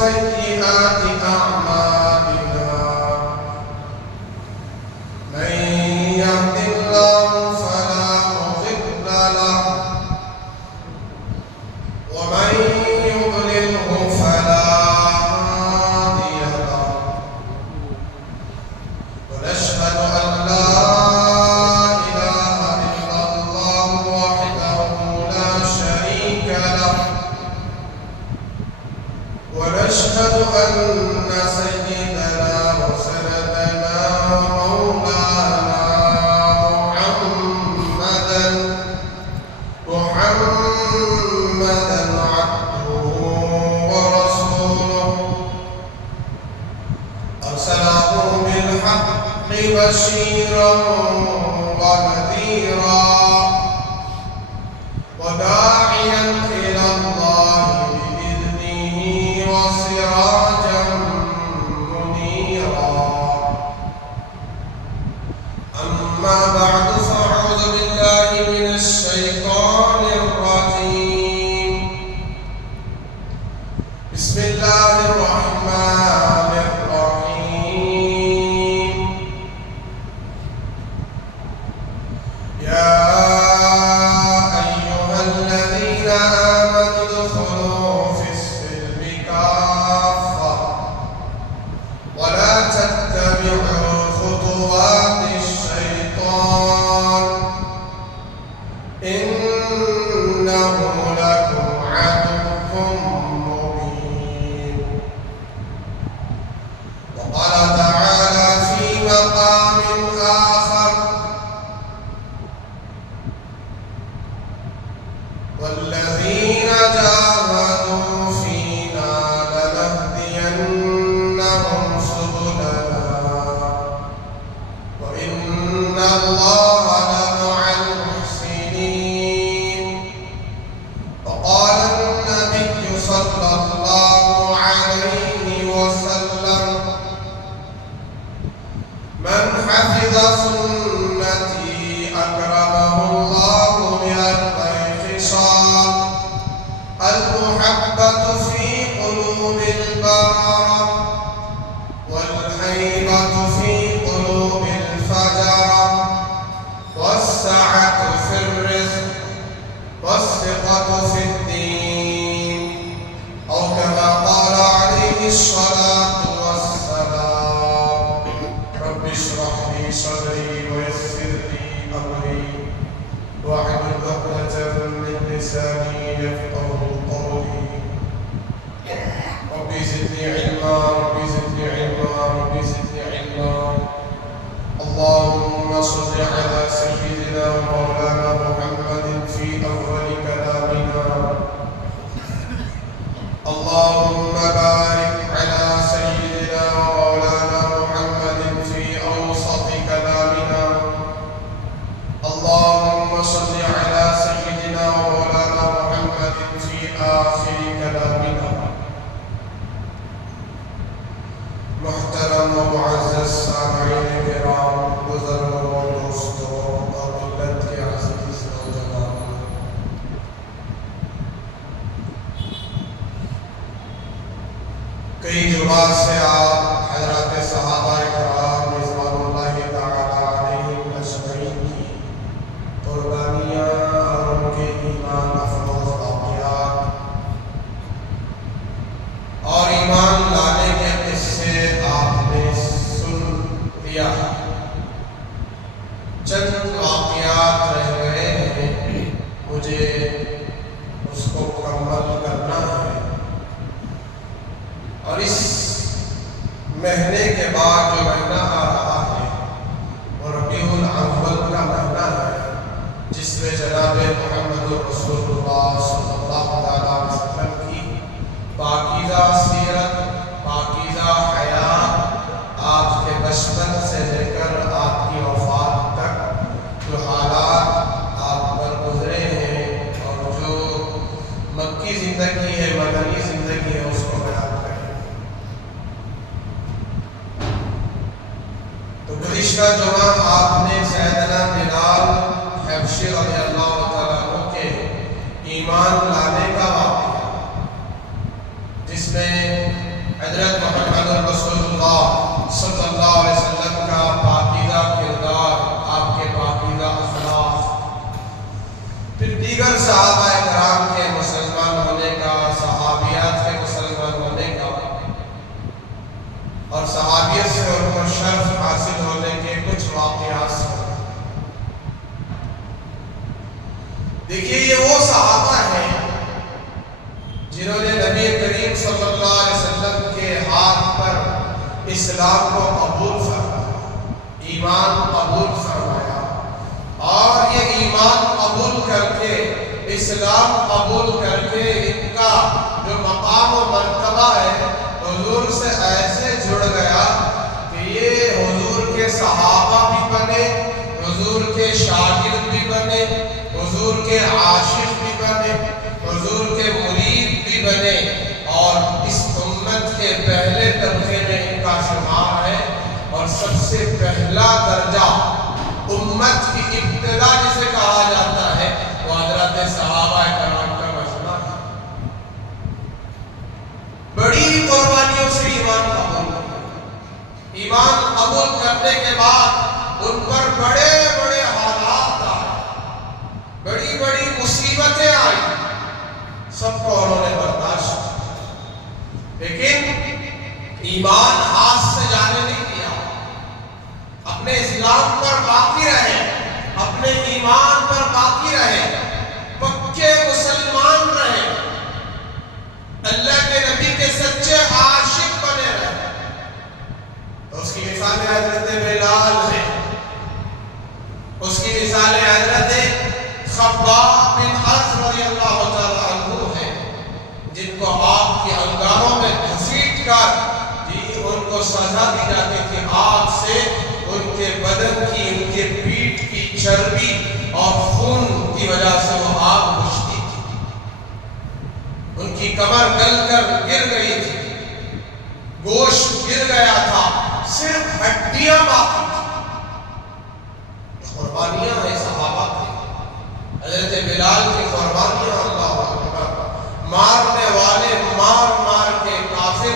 سيئات أعمالنا من يهد الله فلا مضل له ومن يضلله فلا هادي له ونشهد أن لا إله إلا الله وحده لا شريك له ونشهد أن سيدنا وسندنا ومولانا محمدا عبده ورسوله أرسله بالحق بشيرا ونذيرا وداعيا إلى الله بإذنه وسراجا منيرا أما بعد فأعوذ بالله من الشيطان الرجيم بسم الله الرحمن الرحيم يا أيها الذين آمنوا ادخلوا في السلم كافة ولا تتبعوا خطوات الشيطان إنه لكم عدو مبين وقال تعالى في مقام آخر والذين جاهدوا فينا لنهدينهم سبلنا وإن الله لمع المحسنين وقال النبي صلى الله عليه وسلم من حفظ سنتي أكرمه الله بأربع خصال المحبة في قلوب البررة والهيبة في قلوب الفجرة والسعة في الرزق والثقة في الدين أو كما قال عليه الصلاة والسلام رب اشرح لي صدري ويسر لي أمري واحلل عقدة من لساني يفقهوا قولي رب زدني علما رب زدني علما رب زدني علما اللهم صل على سيدنا ومولانا محمد في أول كلامنا اللهم بارك على سيدنا ومولانا محمد في أوسط كلامنا اللهم صل على سيدنا ومولانا محمد في آخر كلامنا محترم ومعزز سامعین کرام بزرگوں دوستوں اور ملت کے عزیز نوجوانوں کئی جمعات سے آپ حضرات صحابہ کرام رضوان اللہ تعالی علیہم اجمعین کی قربانیاں اور ان کے ایمان افروز واقعات اور ایمان لانے کے قصے آپ نے سن لیا چند واقعات رہ گئے ہیں مجھے اس کو مکمل کرنا ہے اور اس مہینے کے بعد جو مہینہ آ رہا ہے وہ ربیع الاول کا مہینہ ہے جس میں جناب محمد رسول اللہ صلی اللہ علیہ وسلم کی پاکیزہ سیرت پاکیزہ حیات آپ کے بچپن سے لے کر آپ کی وفات تک جو حالات آپ پر گزرے ہیں اور جو مکی زندگی ہے مدنی زندگی ہے اس کو بیان کریں تو گزشتہ جمعہ آپ نے سیدنا بلال حبشی رضی اللہ تعالیٰ عنہ کے دیکھیے یہ وہ صحابہ ہیں جنہوں نے نبی کریم صلی اللہ علیہ وسلم کے ہاتھ پر اسلام کو قبول فرمایا، ایمان قبول فرمایا، اور یہ ایمان قبول کر کے، اسلام قبول کر کے ان کا جو مقام و مرتبہ ہے حضور سے ایسے جڑ گیا کہ یہ حضور کے صحابہ بھی بنے، حضور کے شاگرد بھی بنے، حضور کے عاشق بھی بنے، حضور کے مرید بھی بنے، اور اس امت کے پہلے طبقے میں ان کا شمار ہے۔ اور سب سے پہلا درجہ امت کی ابتدا جسے کہا جاتا ہے وہ حضرات صحابہ کرام کا مجمع ہے۔ بڑی قربانیوں سے ایمان قبول کیا، ایمان قبول کرنے کے بعد ان پر بڑے بڑے حالات آئے، بڑی بڑی مصیبتیں آئی، سب کو انہوں نے برداشت کیا، لیکن ایمان ہاتھ سے جانے نہیں دیا، اپنے اسلام پر باقی رہے، اپنے ایمان پر باقی رہے، پکے مسلمان رہے، اللہ کے نبی کے سچے عاشق بنے رہے۔ تو اس کی مثال حضرت بلال ہے، اس کی مثال حضرت خباب بن عرض رضی اللہ تعالیٰ عنہ ہے، جن کو آگ کی انگاروں میں گھسیٹ کر ان کو سزا دی جاتی تھی، آگ سے ان کے بدن کی، ان کے پیٹھ کی چربی اور خون کی وجہ سے وہ آگ بجھتی تھی، ان کی کمر گل کر گر گئی تھی، گوشت گر گیا تھا، صرف ہڈیاں باقی تھی۔ قربانیاں ہیں صحابہ کی، حضرت بلال کی قربانیاں، اللہ اکبر، مارنے والے مار مار کے کافر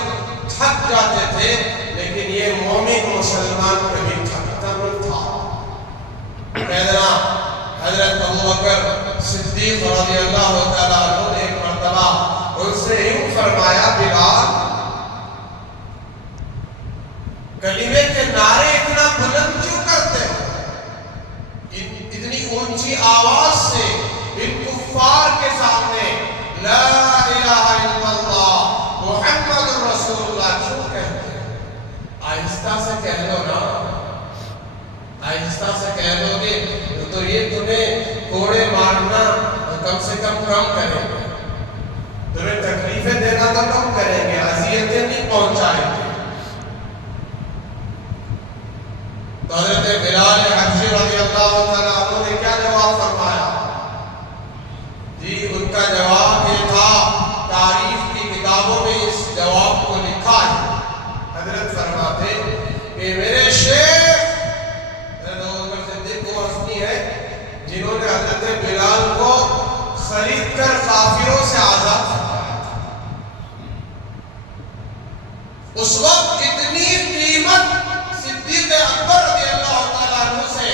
تھک جاتے تھے، لیکن یہ مومن مسلمان کبھی تھکتا نہیں تھا۔ سیدنا حضرت ابوبکر صدیق رضی اللہ تعالیٰ عنہ نے ایک مرتبہ ان سے یوں فرمایا، بلال کلمے کے نعرے اتنا بلند کیوں کرتے ہو؟ اتنی اونچی آواز سے ان کفار کے سامنے لا الہ الا اللہ محمد رسول اللہ کیوں کہتے ہیں؟ آہستہ سے کہہ دو نا، آہستہ سے کہہ دو گے تو یہ تمہیں کوڑے مارنا کم سے کم کریں گے، تمہیں تکلیفیں دینا تو کم کریں گے، اذیتیں نہیں پہنچائیں گے۔ تو حضرت بلال حبشی رضی اللہ تعالیٰ عنہ نے کیا جواب فرمایا؟ جی ان کا جواب یہ تھا، تاریخ کی کتابوں میں اس جواب کو لکھا ہے، حضرت فرماتے کہ میرے شیخ حضرت ابوبکر صدیق وہ ہستی ہے جنہوں نے حضرت بلال کو خرید کر کافروں سے آزاد فرمایا تھا۔ اس وقت اتنی قیمت صدیق اکبر رضی اللہ تعالیٰ عنہ سے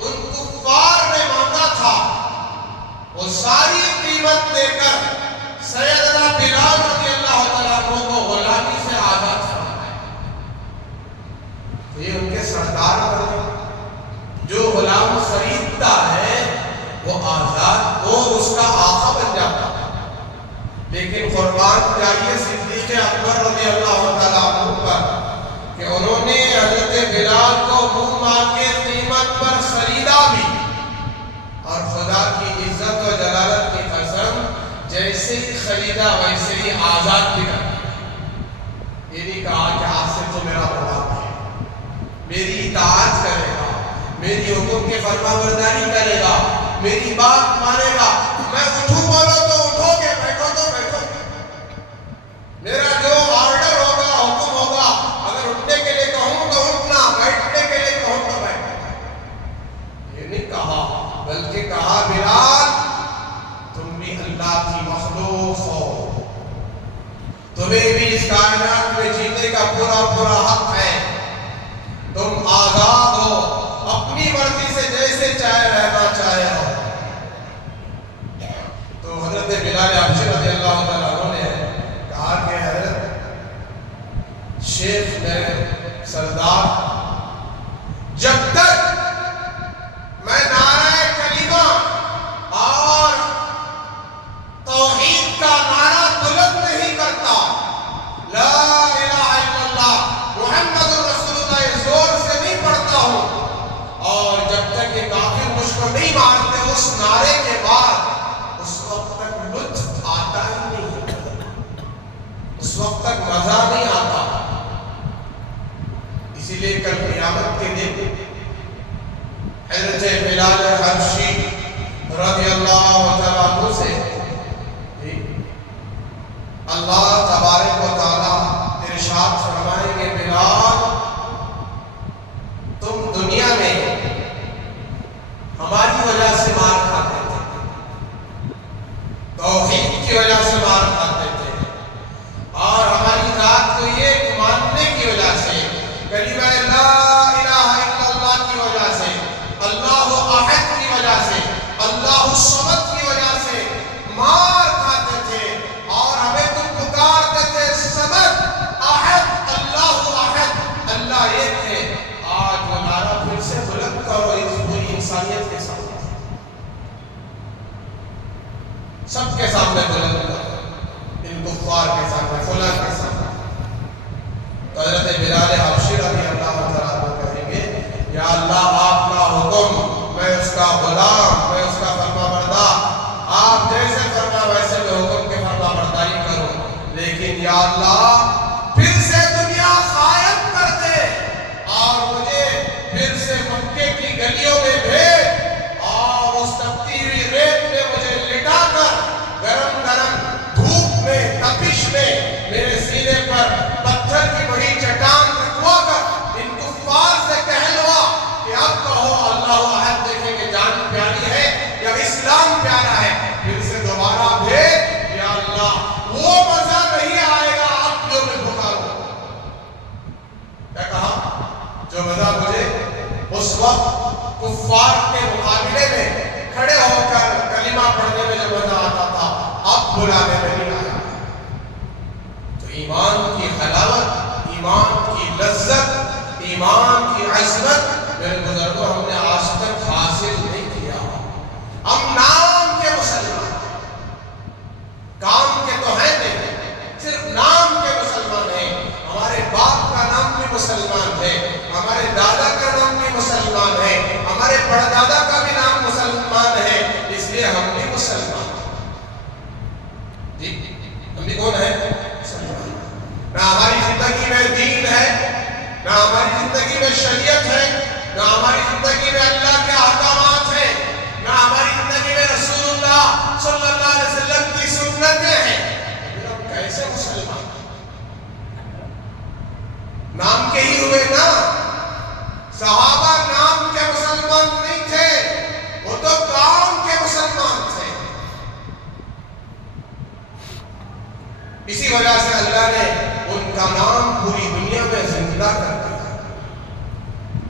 ان کفار نے مانگا تھا، وہ ساری قیمت دے کر سیدنا بلال رضی اللہ تعالیٰ عنہ کو غلامی سے آزاد فرمایا۔ یہ ان کے سردار بنے، جو غلام خریدتا ہے وہ آزاد، وہ اس کا آقا بن جاتا ہے۔ لیکن قربان جائیے صدیق اکبر رضی اللہ تعالیٰ عنہ پر کہ انہوں نے حضرت بلال کو منہ مانگے قیمت پر خریدا بھی، اور خدا کی عزت و جلالت کی قسم جیسے ہی خریدا ویسے ہی آزاد بھی کر دیا۔ یہ نہیں کہا کہ آج سے تو میرا غلام ہے، میری اطاعت کرے گا، میری حکم کی فرما برداری کرے گا، میری بات مانے گا، میں اٹھوں بولو تو اٹھو گے، بیٹھو تو بیٹھو گے، میرا جو آرڈر ہوگا، حکم ہوگا، اگر اٹھنے کے لیے کہوں تو اٹھنا، بیٹھنے کے لیے کہوں تو بیٹھنا۔ یہ نہیں کہا، بلکہ کہا بلال تم بھی اللہ کی مخلوق ہو، تمہیں بھی اس کائنات میں جینے کا پورا حق ہے، تم آزاد ہو، اپنی مرضی سے جیسے چاہے رہنا چاہے ہو۔ تو حضرت بلال حبشی رضی اللہ تعالیٰ عنہ نے کہا کہ حضرت شیخ میرے سردار، جب تک میں نعرہ کلمہ کو نہیں مارتے اس نعرے کے بعد اس وقت تک لطف آتا ہی نہیں، اس وقت تک مزہ نہیں آتا۔ اسی لیے کل قیامت کے دن حضرت بلال حبشی رضی اللہ تعالیٰ عنہ سے اللہ تبارک و تعالیٰ ارشاد فرمائیں گے، بلال تم دنیا میں ہماری وجہ سے مار کھاتے تھے، توحید کی وجہ سے مار کھاتے تھے، اور ہماری ذات کو یہ ماننے کی وجہ سے، کلمہ لا الہ الا اللہ کی وجہ سے، اللہ احد کی وجہ سے، اللہ الصمد کی وجہ سے مار کھاتے تھے، اور ہمیں تم پکارتے تھے صمد احد اللہ احد، اللہ ایک ہے۔ آج وہ نعرہ پھر سے بلند کرو اس پوری انسانیت کے سامنے، سب کے سامنے بلند کرو، ان کفار کے سامنے، فلاں کے سامنے۔ تو حضرت بلال حبشی رضی اللہ عنہ کہیں گے، یا اللہ آپ کا حکم، میں اس کا غلام، میں اس کا فرما بردار، آپ جیسے فرما ویسے میں حکم کے فرما برداری کروں، لیکن یا اللہ پھر سے دنیا قائم کر دے اور مجھے پھر سے مکے کی گلیوں میں بھیج، اور اس تپتی ہوئی ریت میں مجھے لٹا کر گرم گرم دھوپ میں، تپش میں میرے سینے پر پتھر کی بڑی چٹان رکھوا کر ان کفار سے کہلوا کہ اب کہو اللہ احد، دیکھیں کہ جان پیاری ہے یا اسلام پیارا ہے، پھر سے دوبارہ بھیج یا اللہ، وہ مزہ نہیں آئے گا اب جو میں پکاروں۔ کیا کہا؟ جو مزہ مجھے اس وقت کفار کے مقابلے میں کھڑے ہو کر کلمہ پڑھنے میں جو مزہ آتا تھا، اب بلانے میں نہیں آیا۔ تو ایمان کی حلاوت، ایمان کی لذت، ایمان کی عظمت میرے بزرگوں ہم نے آج تک حاصل نہیں کیا۔ ہم نام کے مسلمان ہیں، کام کے تو ہیں نہیں، صرف نام کے مسلمان ہیں۔ ہمارے باپ کا نام بھی مسلمان ہے، ہمارے دادا کا نام بھی مسلمان ہے، ہمارے پردادا کا بھی نام مسلمان ہے، اس لیے ہم بھی مسلمان ہیں۔ جی ہم بھی کون ہیں؟ مسلمان۔ نہ ہماری زندگی میں دین ہے، نہ ہماری زندگی میں شریعت ہے، نہ ہماری زندگی میں اللہ کے احکامات ہیں، نہ ہماری زندگی میں رسول اللہ صلی اللہ علیہ وسلم کی سنتیں ہیں، پھر ہم کیسے مسلمان؟ نام کے ہی ہوئے نا، صحابہ نام کے مسلمان نہیں تھے، وہ تو کام کے مسلمان تھے۔ اسی وجہ سے اللہ نے ان کا نام پوری دنیا میں زندہ کر دیا۔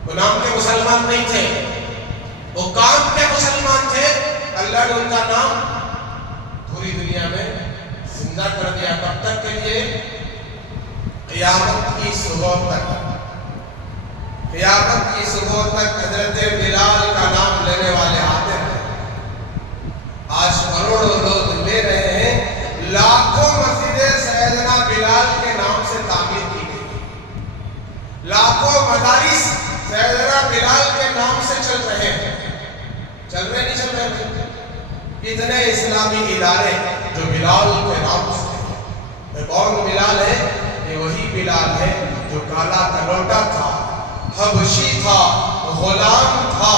وہ نام کے مسلمان نہیں تھے، وہ کام کے مسلمان تھے، اللہ نے ان کا نام پوری دنیا میں زندہ کر دیا۔ کب تک کے لیے؟ قیامت کی صبح تک۔ قیامت کی صبح تک حضرت بلال کا نام لینے والے آتے ہیں۔ آج کروڑوں لوگ لے رہے ہیں، لاکھوں مسجدیں سیدنا بلال کے نام سے تعمیر کی گئی، لاکھوں مدارس سیدنا بلال کے نام سے چل رہے ہیں۔ چل رہے نہیں چل رہے؟ کتنے اسلامی ادارے جو بلال کے نام سے ہیں۔ کون بلال ہے؟ یہ وہی بلال ہے جو کالا کلوٹا تھا، حبشی تھا، غلام تھا،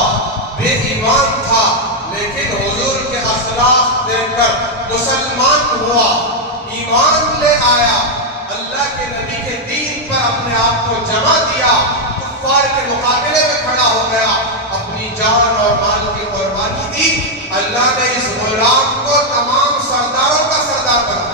بے ایمان تھا، لیکن حضور کے اخلاق دیکھ کر مسلمان ہوا، ایمان لے آیا، اللہ کے نبی کے دین پر اپنے آپ کو جمع دیا، کفار کے مقابلے میں کھڑا ہو گیا، اپنی جان اور مال کی قربانی دی۔ اللہ نے اس غلام کو تمام سرداروں کا سردار بنا۔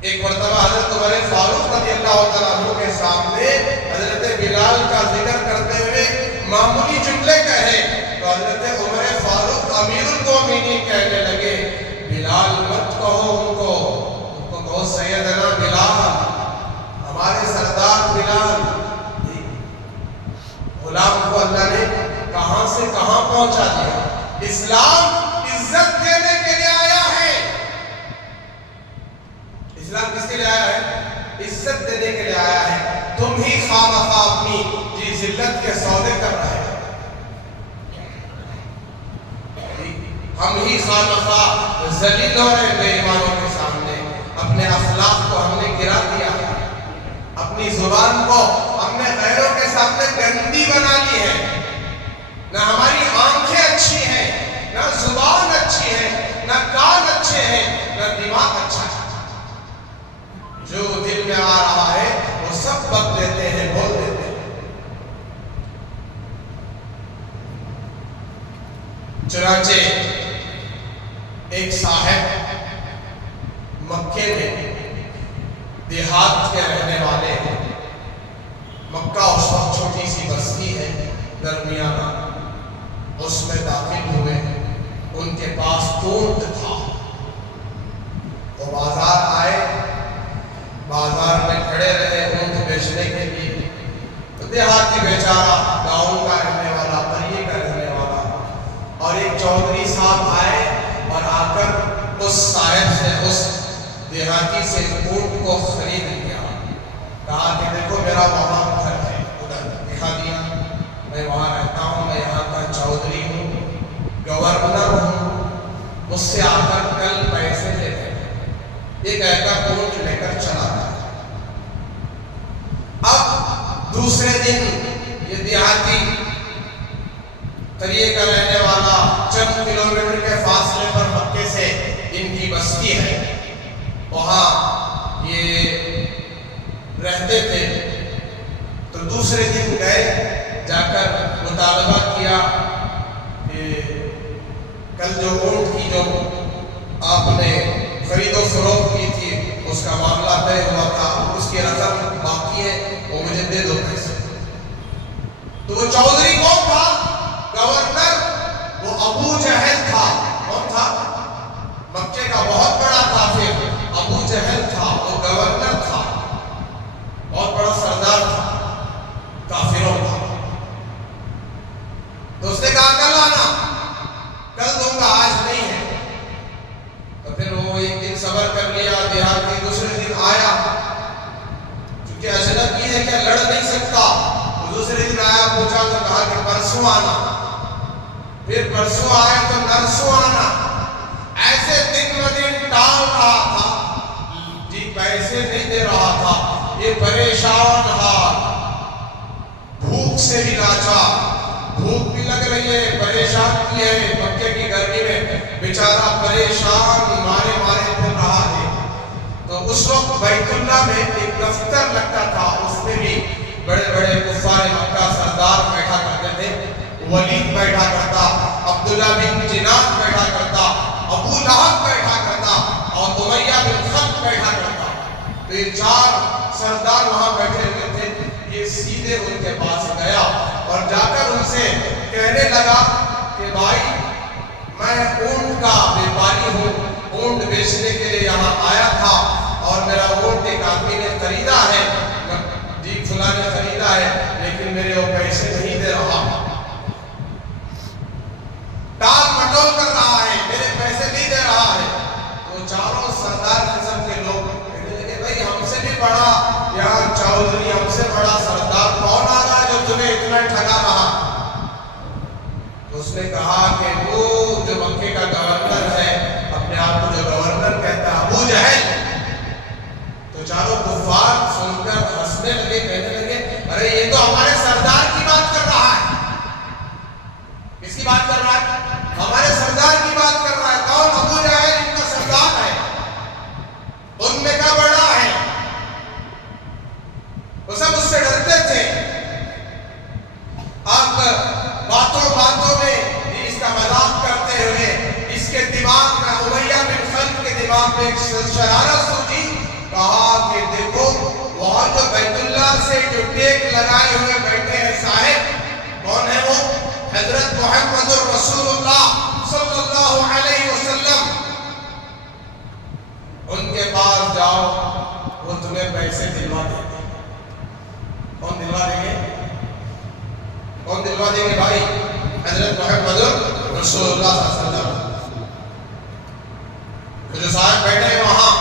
ایک مرتبہ حضرت عمر فاروق رضی اللہ تعالیٰ عنہ کے سامنے حضرت بلال کا ذکر کرتے ہوئے معمولی جملے کہے تو حضرت عمر فاروق امیر المومنین کہنے لگے، بلال مت کہو ان کو کہو سیدنا بلال، ہمارے سردار بلال۔ غلام کو اللہ نے کہاں سے کہاں پہنچا دیا۔ اسلام عزت دینے کے لیے آیا ہے۔ اسلام کس کے لیے آیا ہے؟ عزت دینے کے لیے آیا ہے۔ تم ہی خواہ مخواہ اپنی ذلت کے سودے کر رہے ہو۔ ذلیل ہو رہے بے ایمانوں کے سامنے. اپنے اخلاق کو ہم نے گرا دیا، اپنی زبان کو ہم نے غیروں کے سامنے گندی بنا لی ہے. نہ ہماری آنکھیں اچھی ہیں، نہ زبان اچھی ہے، نہ کان اچھے ہیں، نہ دماغ اچھا ہے. جو دل میں آ رہا ہے وہ سب بک دیتے ہیں، بول دیتے ہیں. چنانچہ ایک صاحب مکے میں دیہات کے رہنے والے ہیں. مکہ اس وقت چھوٹی سی بستی ہے درمیانہ، اس میں داخل ہوئے. ان کے پاس اونٹ تھا. وہ بازار آئے، بازار میں کھڑے رہے اونٹ بیچنے کے لیے. دیہاتی بیچارہ، گاؤں کا رہنے والا، پریے کا رہنے والا. اور ایک چودھری صاحب آئے اور آ کر اس صاحب سے، اس دیہاتی سے اونٹ کو خرید لیا. کہا کہ دیکھو میرا وہاں گھر ہے، ادھر دکھا دیا. میں وہاں رہتا ہوں، میں یہاں کا چودھری ہوں، گورنر ہوں، مجھ سے آ کر کل پیسے لے لیں. یہ کہہ کر اونٹ لے کر چلا گیا. اب دوسرے دن یہ دیہاتی قریے کا رہنے والا، چند کلومیٹر کے فاصلے پر مکے سے ان کی بستی ہے، وہاں یہ رہتے تھے. تو دوسرے دن گئے، جا کر مطالبہ کیا کہ کل جو اونٹ کی جو آپ نے خرید و فروخت کی تھی اس کا معاملہ طے ہوا تھا، اس کی رقم باقی ہے، وہ مجھے دے دو پیسے. تو وہ چودھری کون تھا؟ گورنر. وہ ابو جہل تھا. کون تھا؟ مکے کا بہت بڑا کافر ابو جہل تھا. وہ گورنر تھا، بہت بڑا سردار تھا کافروں کا. تو اس نے کہا کل آنا، کل دوں گا، آج نہیں ہے. تو پھر وہ ایک دن صبر کر لیا. دیہاتی دوسرے دن آیا، کیونکہ اجنبی ہے کہ لڑ نہیں سکتا. دوسرے دن آیا، پوچھا تو کہا کہ پرسوں آنا. پھر پرسوں آئے تو نرسوں آنا. ایسے دن بدن ٹال رہا تھا، جی پیسے نہیں دے رہا تھا. یہ پریشان حال، بھوک سے بھی لاچار، بھوک بھی لگ رہی ہے، پریشان بھی ہے. مکے کی گرمی میں بیچارہ پریشان مارے مارے پھر رہا ہے. تو اس وقت بیت اللہ میں ایک دفتر لگتا تھا، اس میں بھی بڑے بڑے کفار مکہ سردار بیٹھا کرتے تھے. ولید بیٹھا کرتا، عبداللہ بن جناد بیٹھا کرتا، ابو لہب بیٹھا کرتا اور امیہ بن خلف بیٹھا کرتا. تو یہ چار سردار وہاں بیٹھے ہوئے تھے. یہ سیدھے ان کے پاس گیا اور جا کر ان سے کہنے لگا کہ بھائی میں اونٹ کا بیپاری ہوں، اونٹ بیچنے کے لیے یہاں آیا تھا اور میرا اونٹ ایک آدمی نے خریدا ہے، جی فلاں نے خریدا ہے، لیکن میرے وہ پیسے نہیں دے رہا، ٹال مٹول کر رہا ہے، میرے پیسے نہیں دے رہا ہے. تو چاروں سردار قسم کے لوگ کہنے لگے بھائی ہم سے بھی بڑا یہاں چودھری، ہم سے بڑا سردار کون آ رہا ہے جو تمہیں اتنا ٹھگا رہا. تو اس نے کہا کہ وہ جو مکے کا گورنر ہے، اپنے آپ کو جو گورنر کہتا ہے، ابو جہل. تو چاروں کفار سن کر ہنسنے لگے، کہنے لگے ارے یہ تو ہمارے سردار کی بات کر رہا ہے. کس کی بات کر رہا ہے؟ ہمارے سردار کی بات کر رہا ہے. کون؟ ابو جہل ان کا سردار ہے، ان میں کا بڑا ہے. وہ سب اس سے ڈرتے تھے. اب باتوں باتوں میں اس کا مذاق کرتے ہوئے اس کے دماغ میں، امیہ بن خلف کے دماغ میں ایک شرارت سوچی. کہا کہ دیکھو وہاں جو بیت اللہ سے جو ٹیک لگائے ہوئے بیٹھے ہیں صاحب، کون ہے وہ؟ حضرت محمد رسول اللہ صلی اللہ علیہ وسلم. ان کے پاس جاؤ، وہ تمہیں پیسے دلوا دیں گے. کون دلوا دیں گے؟ کون دلوا دیں گے بھائی؟ حضرت محمد رسول اللہ صلی اللہ علیہ وسلم. جو صاحب بیٹھے ہیں وہاں،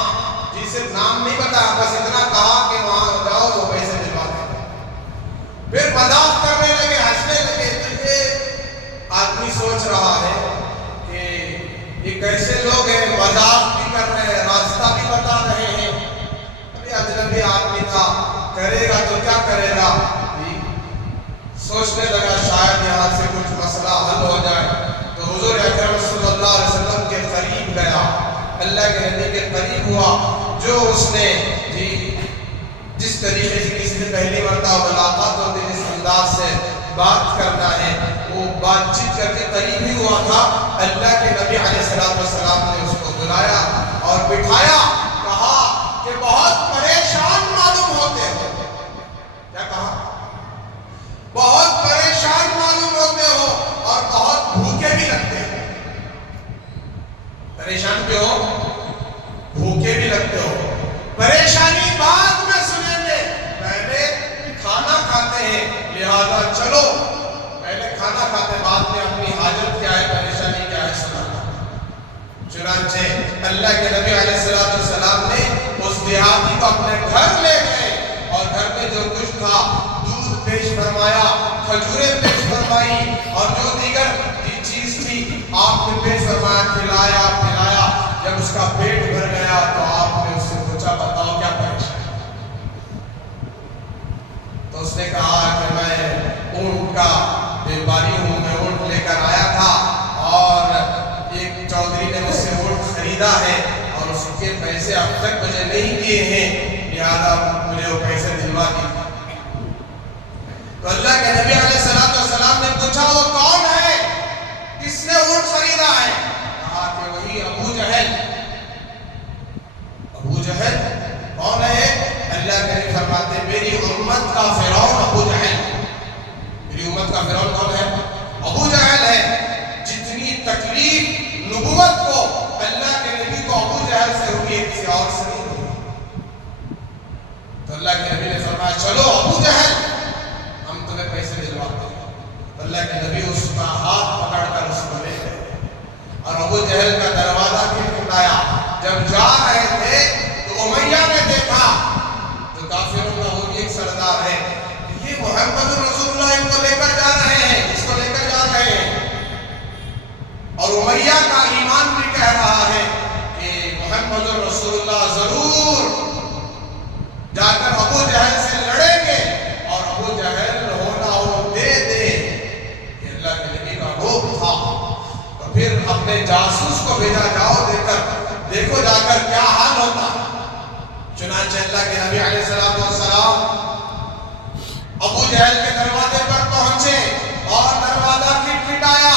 جی صرف نام نہیں پتا، بس اتنا کہا کہ وہاں جاؤ وہ پیسے دلوا دیں گے. پھر مذاق کرنے لگے، ہنسنے لگے. تو یہ آدمی سوچ رہا ہے کہ یہ کیسے لوگ ہیں، ہوا جو اس نے جس طریقے سے کسی سے پہلی مرتبہ ملاقات ہوتی جس انداز سے بات کرنا ہے وہ بات چیت کر کے قریب ہی ہوا تھا. اللہ کے نبی علیہ السلام نے اس کو بلایا اور بٹھایا, کہا کہ بہت پریشان معلوم ہوتے ہو. کیا کہا؟ بہت پریشان معلوم ہوتے ہو اور بہت بھوکے بھی لگتے ہو. پریشان کیوں ہو؟ بھوکے بھی لگتے ہو. پریشانی بعد میں سنیں گے, پہلے کھانا کھاتے ہیں, لہذا چلو پہلے کھانا کھاتے بعد میں اپنی حاجت کیا ہے, پریشانی کیا ہے سنانا. چنانچہ اللہ کے نبی علیہ السلام نے اس دیہاتی کو اپنے گھر لے گئے اور گھر میں جو کچھ تھا دودھ پیش فرمایا, کھجوریں پیش فرمائی اور جو دیگر چیز تھی آپ نے پیش فرمایا, کھلایا پلایا. جب اس کا پیٹ بھر گیا تو آپ نے اس سے پوچھا بتاؤ کیا پریشانی. تو اس نے کہا کہ میں اونٹ کا بیپاری ہوں, میں اونٹ لے کر آیا تھا اور ایک چودھری نے مجھ سے اونٹ خریدا ہے اور اس کے پیسے اب تک مجھے نہیں دیے ہیں, لہذا مجھے وہ پیسے دلوا دیے. تو اللہ کے نبی علیہ السلام نے پوچھا وہ کون ہے, کس نے اونٹ خریدا ہے؟ کہا کہ وہی ابو جہل. ابو جہل کون ہے؟ اللہ کریم فرماتے ہیں میری امت کا فرعون ابو جہل. میری امت کا فرعون کون ہے؟ ابو جہل ہے. جتنی تکلیف نبوت کو اللہ کے نبی کو ابو جہل سے ہوئی ہے, کسی اور سے نہیں ہوئی. تو اللہ کے نبی نے فرمایا چلو ابو جہل ہم تمہیں پیسے دلواتے ہیں. اللہ کے نبی اس کا ہاتھ پکڑ کر اس کو لے گئے اور ابو جہل کا دروازہ کھٹکھٹایا. جب جا رہے تھے تو امیہ نے دیکھا, تو کافروں کا وہ بھی ایک سردار ہے, یہ محمد رسول اللہ ان کو لے کر جا رہے ہیں, اس کو لے کر جا رہے ہیں. اور امیہ کا ایمان بھی کہہ رہا ہے کہ محمد رسول اللہ ضرور جا کر ابو جہل سے لڑیں گے اور ابو جہل ہونا وہ دے دے. یہ اللہ کے نبی کا روپ تھا. تو پھر اپنے جاسوس کو بھیجا, جاؤ دیکھو جا کر کیا حال ہوتا. چنانچہ اللہ کے نبی علیہ السلام ابو جہل کے دروازے پر پہنچے اور دروازہ کھٹکھٹایا.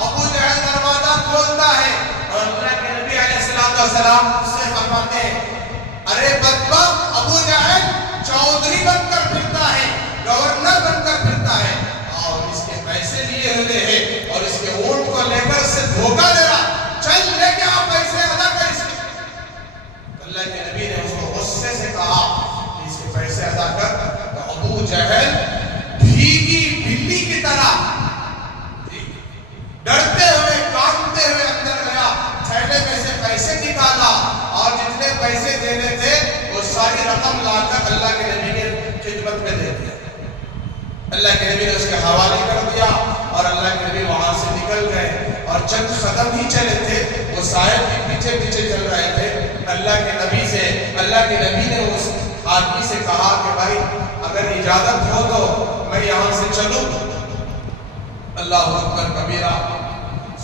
ابو جہل دروازہ کھولتا ہے اور اللہ کے نبی علیہ السلام سے فرماتے ہیں ارے بدبخت ابو جہل چودھری بن کر پھرتا ہے, گورنر بن کر پھرتا ہے اور اس کے پیسے لیے ہوئے ہیں اور اس کے اونٹ کو لے کر سے دھوکہ دے رہا. چل لے کے آپ پیسے ادا کر اس کے. اللہ کے نبی نے اس کو غصے سے کہا کہ اس کے پیسے ادا کر. تو ابو جہل بھیگی بلی کی طرح ڈرتے ہوئے کانپتے ہوئے اندر گیا, تھیلے میں سے پیسے نکالا اور جتنے پیسے دینے تھے وہ ساری رقم لا کر اللہ کے نبی کے خدمت میں دے دیا. اللہ کے نبی نے اس کے حوالے کر دیا اور اللہ کے نبی وہاں سے نکل گئے. اور چند قدم ہی چلے تھے, وہ صاحب کے پیچھے پیچھے چل رہے تھے. اللہ کے نبی نے اس آدمی سے کہا کہ بھائی اگر اجازت ہو تو میں یہاں سے چلوں. اللہ اکبر کبیرہ.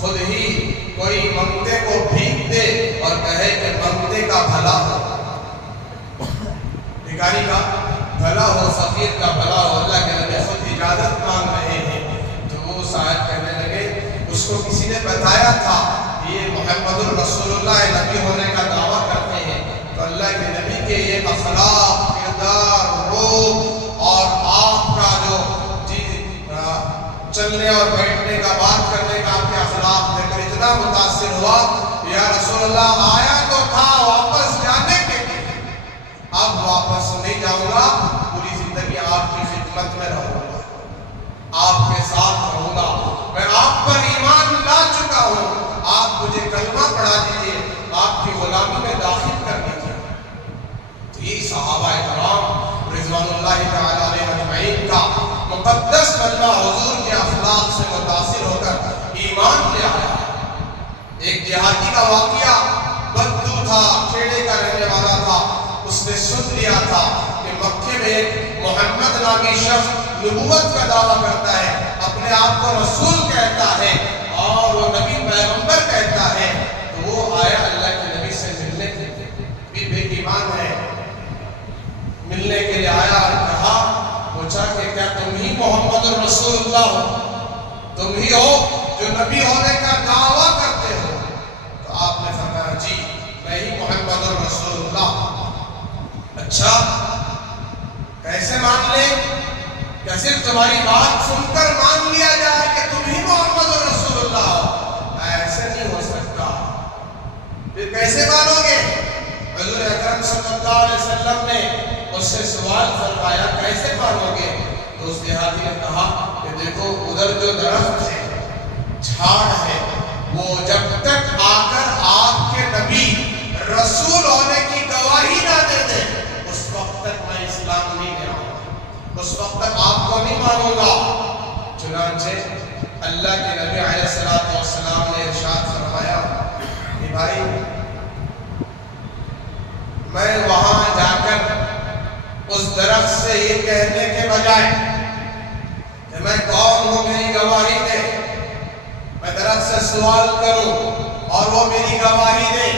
خود ہی کوئی منگتے کو بھیک دے اور کہے کہ منگتے کا بھلا ہو, بھکاری کا بھلا ہو, فقیر کا بھلا ہو. اللہ کے نبی خود اجازت مانگ رہے ہیں تو وہ صاحب کہنے لگے, اس کو کسی نے بتایا تھا یہ محمد الرسول اللہ نبی ہونے کا دعویٰ کرتے ہیں. تو اللہ کے نبی کے یہ اخلاق, کردار, روح اور آپ کا جو چلنے اور بیٹھنے کا, بات کرنے کا آپ کے اخلاق دیکھ کر اتنا متاثر ہوا, یا رسول اللہ آیا تو تھا واپس جانے کے لیے, اب واپس نہیں جاؤں گا, پوری زندگی آپ کی خدمت میں رہوں گا, آپ کے ساتھ رہوں گا. میں آپ پر ایمان لا چکا ہوں, آپ مجھے کلمہ پڑھا دیجئے, آپ کی غلامی میں داخل کر دیجئے. تو یہ صحابہ کرام رضوان اللہ تعالیٰ علیہ اجمعین کا مقدس بندہ حضور کے اخلاق سے متاثر ہو کر ایمان لے آیا. ایک دیہاتی کا واقعہ, بدو تھا, کھیڑے کا رہنے والا تھا. اس نے سن لیا تھا کہ مکے میں ایک محمد نامی شخص نبوت کا دعویٰ کرتا ہے, اپنے آپ کو رسول کہتا ہے اور وہ نبی پیغمبر کہتا ہے. تو وہ آیا اللہ کے نبی سے ملنے کے لیے. اللہ ہو؟ تم ہی ہو جو نبی ہونے کا دعویٰ کرتے ہو؟ تو آپ نے فرمایا جی میں ہی محمد رسول اللہ۔ اچھا کیسے مان لیں؟ کیا صرف تمہاری بات سن کر مان لیا جائے کہ تم ہی محمد رسول اللہ ہو؟ ایسے نہیں ہو سکتا۔ پھر کیسے مانو گے؟ حضور اکرم صلی اللہ علیہ وسلم نے اس سے سوال فرمایا کیسے مانو گے؟ تو اس دیہاتی نے کہا کہ دیکھو ادھر جو درخت ہے، جھاڑ ہے، وہ جب تک آ کر آپ کے نبی رسول ہونے کی گواہی نہ دے دے اس وقت تک میں اسلام نہیں لے آؤں گا، اس وقت تک آپ کو نہیں مانوں گا۔ چنانچہ اللہ کے نبی علیہ السلام نے ارشاد فرمایا کہ بھائی میں وہاں جا کر اس درخت سے یہ کہنے کے بجائے کہ میں کون ہوں میری گواہی دے، میں درخت سے سوال کروں اور وہ میری گواہی دے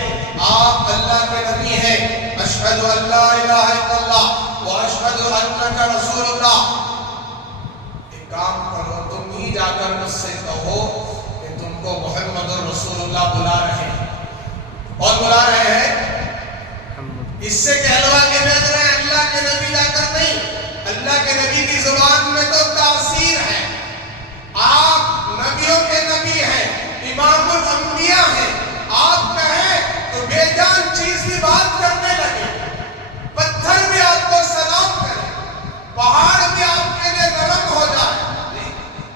آپ اللہ کے نبی ہیں، اشہد ان لا الہ الا اللہ و اشہد انک رسول اللہ۔ ایک کام کرو تم ہی جا کر مجھ سے کہو کہ تم کو محمد رسول اللہ بلا رہے ہیں۔ کون بلا رہے ہیں؟ اس سے کہلوا کے بھیج رہے ہیں، اللہ کے نبی لا کر نہیں۔ اللہ کے نبی کی زبان میں تو تاثیر ہے، آپ نبیوں کے نبی ہیں، امام الانبیاء ہیں، آپ کہیں تو بے جان چیز بھی بات کرنے لگے، پتھر بھی آپ کو سلام کرے، پہاڑ بھی آپ کے لیے نرم ہو جائے،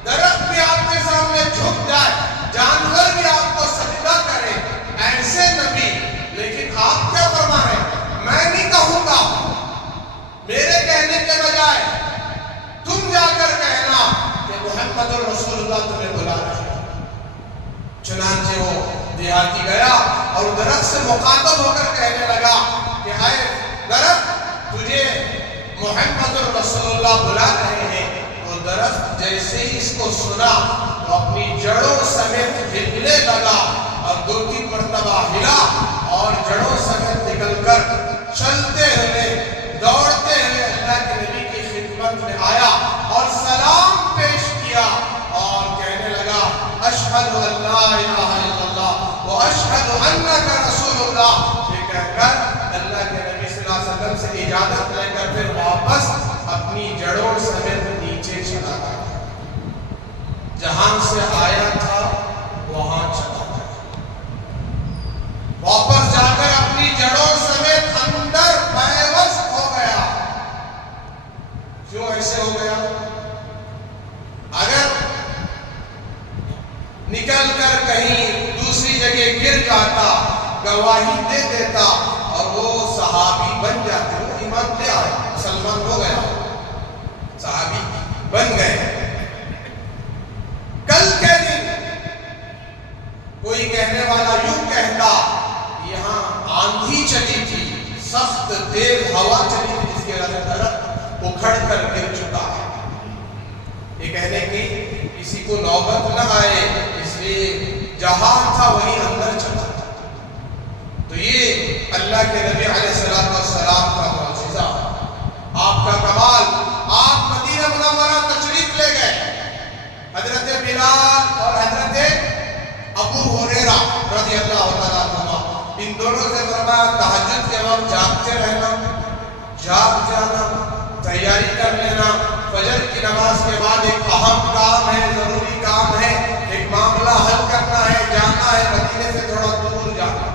درخت بھی آپ کے سامنے جھک جائے، جانور بھی آپ کو سجدہ کرے، ایسے نبی۔ لیکن آپ کیا فرما رہے ہیں؟ میں نہیں کہوں گا، میرے کہنے کے بجائے تم جا کر کہنا کہ محمد رسول اللہ تمہیں بلا رہے ہیں۔ چنانچہ وہ دیہاتی گیا اور درخت سے مخاطب ہو کر کہنے لگا کہ اے درخت تجھے محمد رسول اللہ بلا رہے ہیں۔ تو درخت جیسے ہی اس کو سنا تو اپنی جڑوں سمیت ہلنے لگا اور 2-3 مرتبہ ہلا اور جڑوں سمیت نکل کر چلتے ہوئے دوڑتے ہوئے اللہ کے نبی کی خدمت میں آیا اور سلام پیش کیا اور کہنے لگا اشہد ان لا الہ الا اللہ و اشہد انک رسول اللہ۔ یہ کہہ کر اللہ کے نبی صلی اللہ علیہ وسلم سے اجازت لے کر پھر واپس اپنی جڑوں سمیت نیچے چلا گیا، جہاں سے آیا تھا وہاں چلا گیا، واپس جا کر اپنی جڑوں سمیت اندر پیوست ہو گیا۔ کیوں ایسے ہو گیا؟ اگر نکل کر کہیں دوسری جگہ گر جاتا، گواہی دے دیتا اور وہ صحابی بن جاتے، وہ ایمان لے آئے، مسلمان ہو گیا، صحابی بن گئے۔ کل کے دن کوئی کہنے والا یوں کہتا یہاں آندھی چلی تھی، سخت تیز ہوا چلی تھی جس کی وجہ سے درخت اکھڑ کر گر چکا ہے۔ یہ کہنے کی کسی کو نوبت نہ آئے، اس لیے جہاں تھا وہی اندر چلا۔ تو یہ اللہ کے نبی علیہ السلام کا معجزہ، آپ کا کمال۔ آپ مدینہ منورہ تشریف لے گئے، حضرت بلال اور حضرت ابو ہریرہ رضی اللہ تعالیٰ عنہ، ان دونوں سے فرمایا تہجد کے وقت جاگتے رہنا، جاگ جانا، تیاری کر لینا، فجر کی نماز کے بعد ایک اہم کام ہے، ضروری کام ہے، ایک معاملہ حل کرنا ہے، جانا ہے مدینے سے تھوڑا دور جانا۔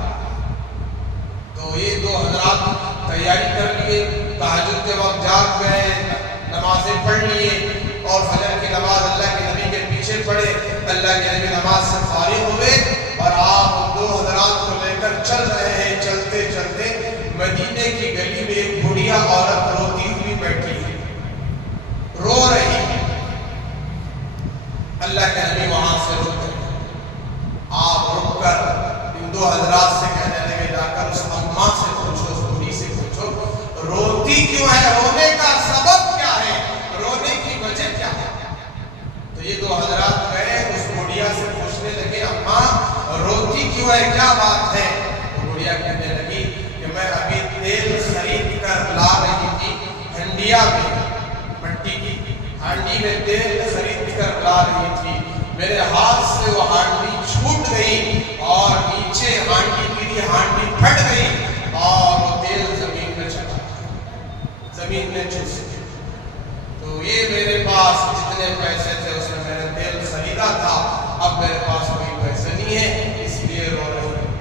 تو یہ دو حضرات تیاری کر لیے، تہجد کے وقت جاگ گئے، نمازیں پڑھ لیے اور فجر کی نماز اللہ کے نبی کے پیچھے پڑھے۔ اللہ کے نبی نماز سے فارغ ہوئے اور آپ دو حضرات کو لے کر چل رہے ہیں۔ چلتے چلتے مدینے کی گلی میں ایک بڑھیا عورت روتی ہوئی بیٹھی ہے، رو رہی ہے۔ اللہ کے نبی وہاں سے رک گئے، آپ رک کر ان دو حضرات سے کہنے لگے جا کر اس اماں سے پوچھو، اس بڑھی سے پوچھو روتی کیوں ہے، رونے کا سبب کیا ہے، رونے کی وجہ کیا ہے۔ تو یہ دو حضرات گئے اس بڑھیا سے پوچھنے لگے اماں روتی کیوں ہے، کیا بات ہے۔ وہ بڑھیا کہنے لگی کہ میں ابھی تیل خرید کر لا رہی تھی، ہنڈیا میں، مٹی کی ہانڈی میں تیل خرید کر ہاتھ سے وہ ہانڈی چھوٹ گئی اور نیچے ہانڈی گری، ہانڈی پھٹ گئی اور وہ تیل زمین میں چلا گیا، زمین نے چوس لیا۔ تو یہ میرے پاس جتنے پیسے تھے اس میں نے تیل خریدا تھا، اب میرے پاس کوئی پیسے نہیں ہے، اس لیے رو رہے ہیں۔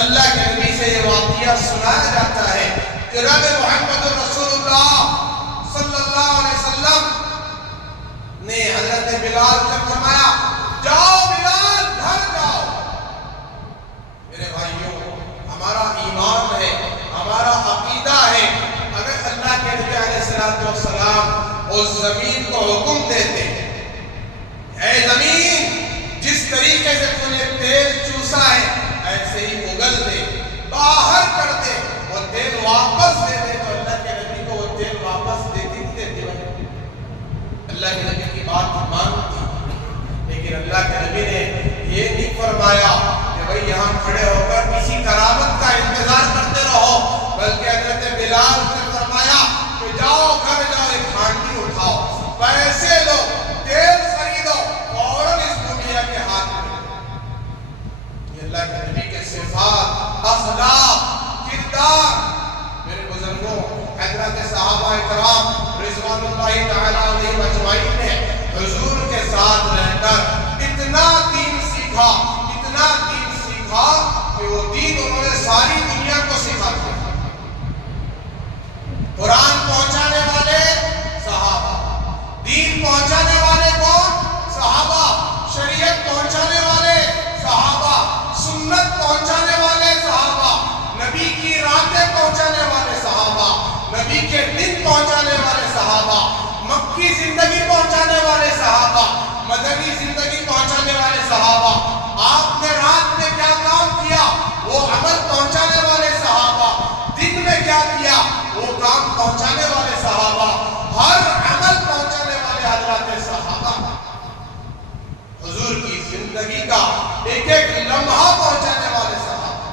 اللہ کے نبی سے یہ واقعہ سنایا جاتا ہے۔ جناب محمد رسول اللہ صلی اللہ علیہ وسلم نے حضرت بلال سے فرمایا، جاؤ بلال گھر جاؤ۔ میرے بھائیوں، ہمارا ایمان ہے، ہمارا عقیدہ ہے، اگر اللہ کے نبی علیہ السلام اس زمین کو حکم دیتے، اے زمین جس طریقے سے تو نے تیل چوسا ہے ایسے ہی اگل دے، باہر کر دے، وہ تیل واپس دے دے، تو اللہ کے نبی کو وہ تیل واپس دیتی دیتی بھائی۔ اللہ کے نبی کی بات مانتی، لیکن اللہ کے نبی نے یہ نہیں فرمایا کہ بھئی یہاں کھڑے ہو کر کسی کرامت کا انتظار کرتے رہو، بلکہ حضرت بلال سے فرمایا کہ جاؤ گھر جاؤ، ایک ہانڈی اٹھاؤ، پیسے لو، تیل خریدو، فوراً اس دنیا کے ہاتھ میں۔ یہ اللہ کے نبی کے صفات، اخلاق، کردار۔ میرے بزرگوں، حضرت صحابہ کرام رضوان اللہ تعالیٰ علیہم اجمعین نے حضور کے ساتھ رہ کر اتنا دین سیکھا، اتنا دین سیکھا کہ وہ دین انہوں نے ساری دنیا کو سکھا دیا۔ قرآن پہنچانے والے صحابہ، دین پہنچانے والے کون؟ صحابہ، شریعت پہنچانے والے صحابہ، سنت پہنچانے والے صحابہ، نبی کی راتیں پہنچانے والے صحابہ، نبی کے دن پہنچانے والے صحابہ، مکی زندگی پہنچانے والے صحابہ، مدنی زندگی پہنچانے والے صحابہ۔ آپ نے رات میں کیا کام کیا وہ عمل پہنچانے والے صحابہ، دن میں کیا کیا وہ کام پہنچانے والے صحابہ، ہر عمل پہنچانے والے حضرات صحابہ، حضور کی زندگی کا ایک ایک لمحہ پہنچانے والے صحابہ۔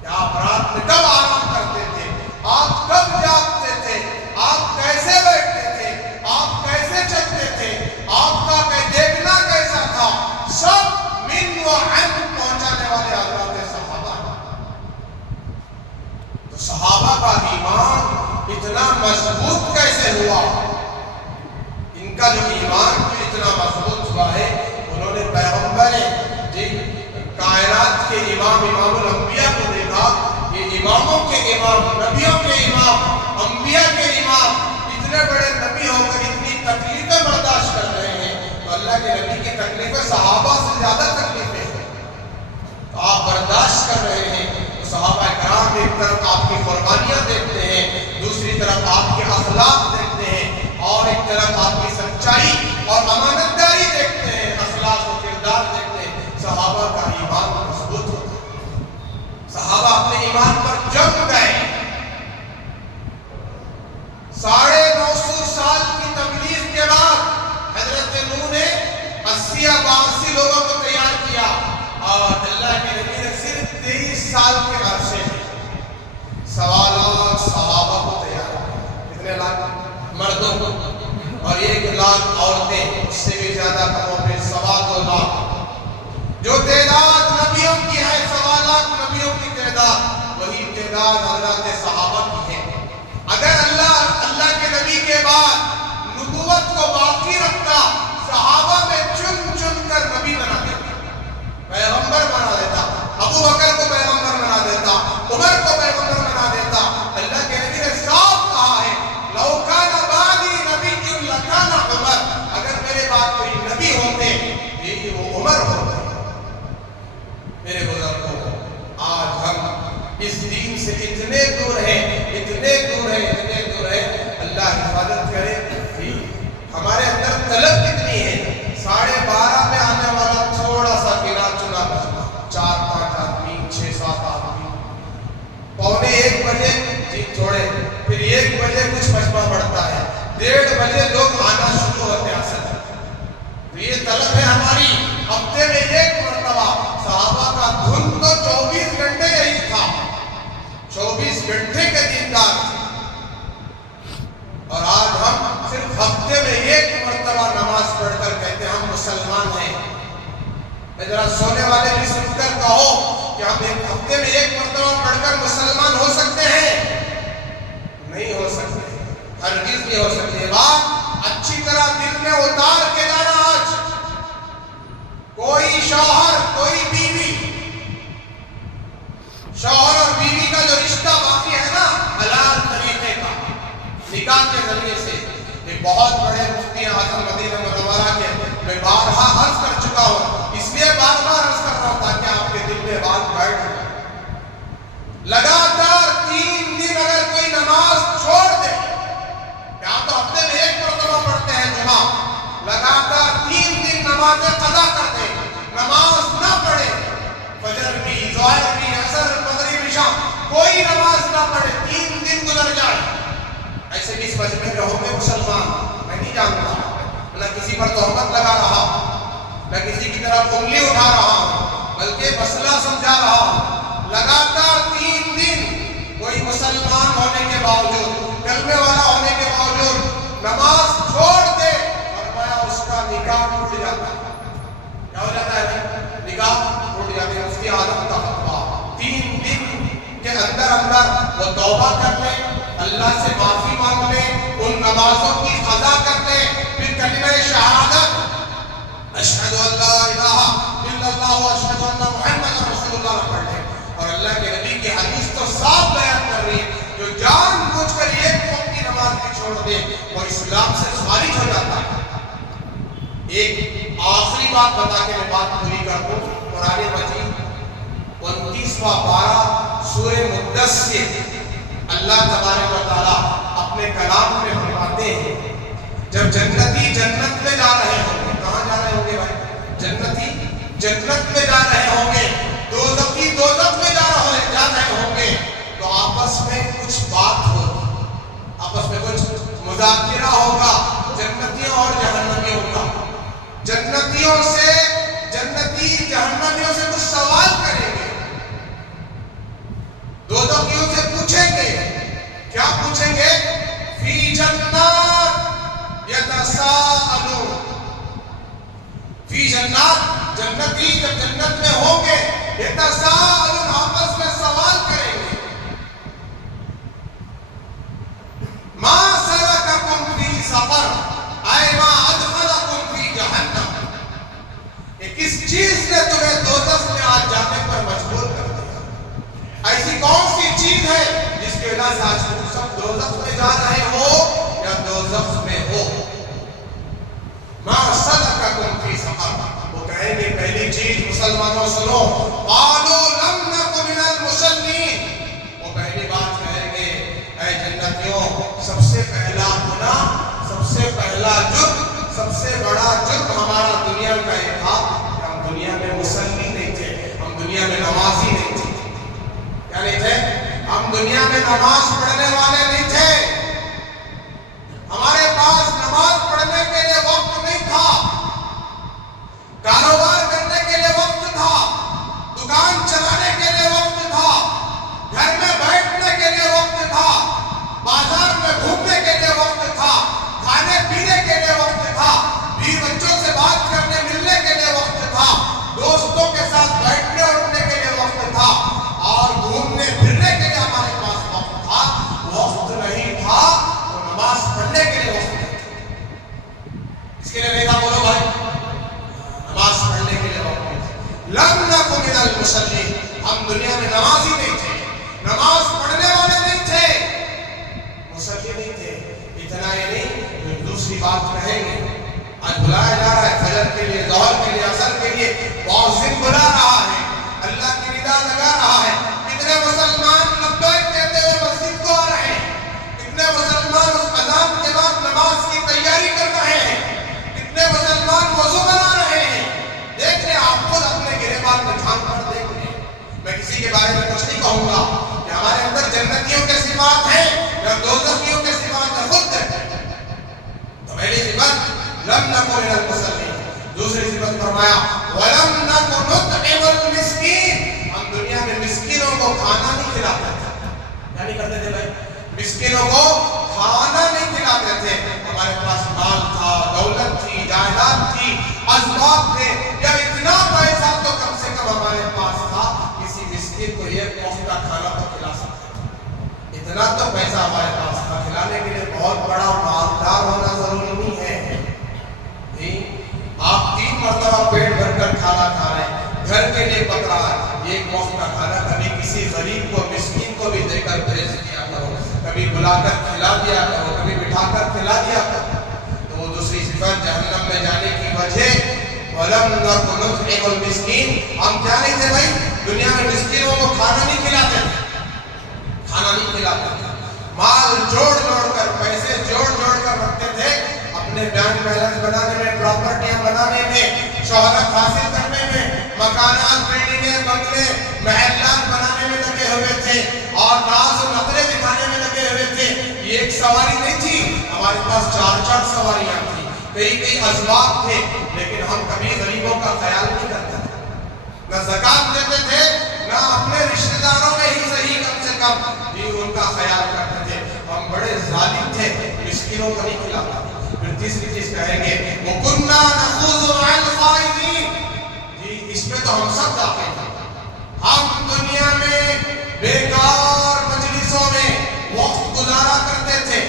کہ آپ رات میں کب آرام کرتے تھے، آپ کب جاگتے تھے، آپ کیسے بیٹھتے تھے، آپ کیسے چلتے تھے، آپ کا دیکھنا کیسا تھا، سب من و عن پہنچانے والے حضرات صحابہ۔ تو صحابہ کا ایمان اتنا مضبوط کیسے ہوا؟ ان کا جو ایمان اتنا مضبوط ہوا ہے، انہوں نے پیغمبر کائنات کے امام، امام الانبیاء کو دیکھا، یہ اماموں کے امام، نبیوں کے امام، انبیاء کے امام، اتنے بڑے نبی ہو کر اتنی تکلیفیں برداشت کر رہے ہیں، تو اللہ کے نبی کی تکلیفیں صحابہ سے زیادہ تکلیفیں ہیں، تو آپ برداشت کر رہے ہیں۔ تو صحابہ کرام ایک طرف آپ کی قربانیاں دیکھتے ہیں، دوسری طرف آپ کے اخلاق دیکھتے ہیں، اور ایک طرف آپ کی سچائی اور امانت داری دیکھتے ہیں، اخلاق و کردار دیکھتے ہیں۔ صحابہ کا ایمان مضبوط ہوتا ہے، صحابہ اپنے ایمان پر جم گئے۔ 950 سال کی تبلیغ کے بعد حضرت نوح نے 80 یا 82 لوگوں کو تیار کیا، اور اللہ کے نبی نے صرف 23 سال کے عرصے میں 1.25 لاکھ صحابہ کو تیار کیا۔ کتنے لاکھ مردوں کو اور 1 لاکھ عورتیں، اس سے بھی زیادہ کموں پہ 2.25 لاکھ۔ جو تعداد نبیوں کی ہے، 1.25 لاکھ نبیوں کی تعداد، وہی تعداد حضرات صحابہ کی ہے۔ اگر اللہ کے نبی کے بعد نبوت کو باقی رکھتا، صحابہ میں چن چن کر نبی بنا دیتا، پیغمبر بنا دیتا، ابو بکر کو پیغمبر بنا دیتا، عمر کو پیغمبر بنا دیتا۔ اللہ کے نبی نے صاف کہا ہے، لو کان بعدی نبی لکان عمر، اگر میرے بعد کوئی نبی ہوتے یہ وہ عمر ہوتے۔ میرے بزرگوں، آج ہم اس دین سے اتنے دور ہیں، اتنے دور ہیں، اتنے دور ہیں، اللہ حفاظت کرے۔ ہمارے اندر طلب کتنی ہے، 12:30 میں آنے والا تھوڑا سا گنا چنا بچنا، 4-5 آدمی، 6-7 آدمی، 1:15 بجے جی تھوڑے، پھر 1 بجے کچھ مجمع بڑھتا ہے، 1:30 بجے لوگ آنا شروع ہوتے ہیں اصل۔ تو یہ طلب ہے ہماری، ہفتے میں 1 مرتبہ۔ صحابہ کا دھن تو 24 گھنٹے یہی تھا، 24 گھنٹے کے دیندار تھے، اور آج ہم صرف ہفتے میں 1 مرتبہ نماز پڑھ کر کہتے ہیں ہم مسلمان ذرا سونے والے بھی سن کر کہو کہ ہم ایک ہفتے میں ایک مرتبہ پڑھ کر مسلمان ہو سکتے ہیں؟ نہیں ہو سکتے، ہرگز نہیں ہو سکتے۔ بات اچھی طرح دل میں اتار کے جانا۔ آج کوئی شوہر کوئی بیوی، شوہر اور بیوی کا جو رشتہ باقی ہے نا حلال طریقے کا، نکاح کے ذریعے سے، یہ بہت بڑے مفتی اعظم مدینہ منورہ کے میں بارہا عرض کر چکا ہوں، اس لیے بار بار عرض کر رہا ہوں تاکہ آپ کے دل میں بات بیٹھ جائے۔ لگاتار 3 دن اگر کوئی نماز چھوڑ دے، یا تو ہفتے میں ایک مرتبہ پڑھتے ہیں جمعہ، لگاتار 3 دن نمازیں قضا کر دے، نماز نہ پڑھے، فجر بھی، ظہر بھی، عصر، مغرب، عشاء، کوئی نماز نہ پڑھے، 3 دن گزر جائے، ایسے بھی اس مجمع میں ہوں گے مسلمان، میں نہیں جانتا، نہ کسی پر تہمت لگا رہا، نہ کسی کی طرف انگلی اٹھا رہا، بلکہ مسئلہ سمجھا رہا۔ لگاتار 3 دن کوئی مسلمان ہونے کے باوجود، کلمے والا ہونے کے باوجود نماز چھوڑ دے، فرمایا اس کا نکاح ٹوٹ جاتا ہے۔ کیا ہو جاتا ہے؟ نکاح ٹوٹ جاتا ہے۔ مفتی اعظم کا فتویٰ 3 دن کے اندر اندر وہ توبہ کر لے، اللہ سے معافی مانگ لے، ان نمازوں کی قضا کر لے، پھر کلمہ شہادت اشہد ان لا الہ الا اللہ و اشہد ان محمد رسول اللہ پڑھ لے۔ اور اللہ کے نبی کی حدیث تو صاف بیان کر رہی ہے، جو جان بوجھ کر ایک وقت کی نماز بھی چھوڑ دے وہ اسلام سے خارج ہو جاتا ہے۔ ایک آخری بات بتا کے میں بات پوری کر دوں۔ قرآن مجید 29واں پارہ سورہ مدثر، اللہ تبارک و تعالیٰ اپنے کلام میں فرماتے ہیں جب جنتی جنت میں جا رہے ہوں گے، کہاں جا رہے ہوں گے بھائی؟ جنتی جنت میں جا رہے ہوں گے، دوزخی دوزخ میں جا رہے ہوں گے، تو آپس میں کچھ بات ہوگی، آپس میں کچھ مذاکرہ ہوگا جنتیوں اور جہنمیوں کا۔ جنتیوں سے جنتی جہنمیوں سے کچھ سوال کریں گے، دوزخیوں سے پوچھیں گے، کیا پوچھیں گے؟ فی جنات یتساءلون، فی جنات، جنتی جب جنت میں ہوں گے، یتساءلون آپس میں سوال کریں گے، ما سلککم فی سقر، اے ما ادخلکم فی جہنم، کہ کس چیز نے تمہیں دوزخ میں آج جانے پر مجبور کر دیا؟ ایسی کون سی چیز ہے جس کی وجہ سے آج تم سب دوزخ میں جا رہے ہو یا دوزخ میں ہو؟ ما سلککم فی سقر، وہ کہیں گے پہلی چیز مسلمانوں سنو، قالوا لم نک من المصلین، وہ پہلی بات کہیں گے اے جنتیوں، سب سے پہلا گناہ، سب سے پہلا جرم، سب سے بڑا جرم ہمارا دنیا کا یہ تھا کہ ہم دنیا میں مصلی نہیں تھے، ہم دنیا میں نمازی نہیں تھے۔ کیا نہیں تھے؟ ہم دنیا میں نماز پڑھنے والے نہیں تھے، ہمارے پاس نماز پڑھنے کے لیے وقت نہیں تھا، کاروبار کرنے کے لیے وقت تھا، دکان چلانے کے لیے وقت تھا، گھر میں بیٹھنے کے لیے وقت تھا، بازار میں گھومنے کے لیے وقت تھا، کھانے پینے کے لیے وقت تھا، بیوی بچوں سے بات کرنے ملنے کے لیے وقت تھا، دوستوں کے ساتھ بیٹھنے اٹھنے کے لیے وقت تھا، اور گھومنے پھرنے کے لیے ہمارے پاس وقت تھا۔ وقت نہیں تھا تو نماز پڑھنے کے لیے وقت نہیں تھا۔ اس کے لیے نہیں تھا، بولو بھائی، نماز پڑھنے کے لیے وقت نہیں تھا۔ لم نک من المصلین، ہم دنیا میں نمازی نہیں تھے، نماز پڑھنے والے نہیں تھے، مصلی نہیں تھے۔ اتنا ہی نہیں، دوسری بات کہیں گے، آج بلایا جا رہا ہے فجر کے لیے، ظہر کے لیے، عصر کے لیے، مؤذن بلا رہا ہے، اللہ کی ندا لگا رہا ہے، کتنے مسلمان لبیک کہتے ہوئے مسجد کو آ رہے ہیں، کتنے مسلمان اس اذان کے بعد نماز کی تیاری کر رہے ہیں، کتنے مسلمان وضو بنا رہے ہیں۔ دیکھ لیں، آپ خود اپنے گریبان میں جھانک کر دیکھ لیں۔ میں کسی کے بارے میں کچھ نہیں کہوں گا کہ ہمارے اندر جنتیوں کے صفات ہیں یا دوزخیوں کے صفات ہیں، خود دیکھیں۔ تو پہلی صفت لم نک من المصلین، دوسری صفت فرمایا ولم نک نطعم المسکین، ہم دنیا میں مسکینوں کو کھانا نہیں کھلاتے تھے۔ کیا نہیں کرتے تھے بھائی؟ مسکینوں کو کھانا نہیں کھلاتے تھے۔ ہمارے پاس مال تھا، دولت تھی، جائیداد تھی، اسباب تھے، یا اتنا پیسہ اتنا تو پیسہ ہمارے پاس تھا، کھلانے کے لیے بہت بڑا مالدار ہونا ضروری نہیں ہے. آپ 3 مرتبہ پیٹ بھر کر کھانا کھا رہے ہیں، گھر کے لیے پک رہا ہے، ایک وقت کا کھانا کبھی کسی غریب کو مسکین کو بھی دے کر بھیج دیا کرو، کبھی بلا کر کھلا دیا کرو، کبھی بٹھا کر کھلا دیا کرو. تو وہ دوسری صفت جہنم میں جانے کی وجہ وَلَمْ نَكُ نُطْعِمُ الْمِسْكِينَ، ہم کیا نہیں تھے بھائی؟ دنیا میں مسکینوں کو کھانا نہیں کھلاتے تھے، کھانا نہیں کھلاتے تھے. مال جوڑ کر، پیسے جوڑ کر رکھتے تھے اپنے بینک بیلنس بنانے میں، پراپرٹیاں بنانے میں، شہرت حاصل کرنے میں، مکانات، بلڈنگیں، بنگلے، محلات بنانے میں لگے ہوئے تھے اور ناز و نخرے دکھانے میں لگے ہوئے تھے. یہ ایک سواری نہیں تھی، ہمارے پاس 4 سواریاں تھیں، کئی ازواج تھے، لیکن ہم کبھی غریبوں کا خیال نہیں کرتے تھے، نہ زکات دیتے تھے، نہ اپنے رشتہ داروں میں ہی صحیح کم سے کم ان کا خیال کرتے تھے. ہم بڑے ظالم تھے، مسکینوں کو نہیں کھلاتا. پھر تیسری چیز کہیں گے وَكُنَّا نَخُوضُ مَعَ الْخَائِضِينَ، جی اس میں تو ہم سب داخل ہیں. ہم دنیا میں بیکار مجلسوں میں وقت گزارا کرتے تھے،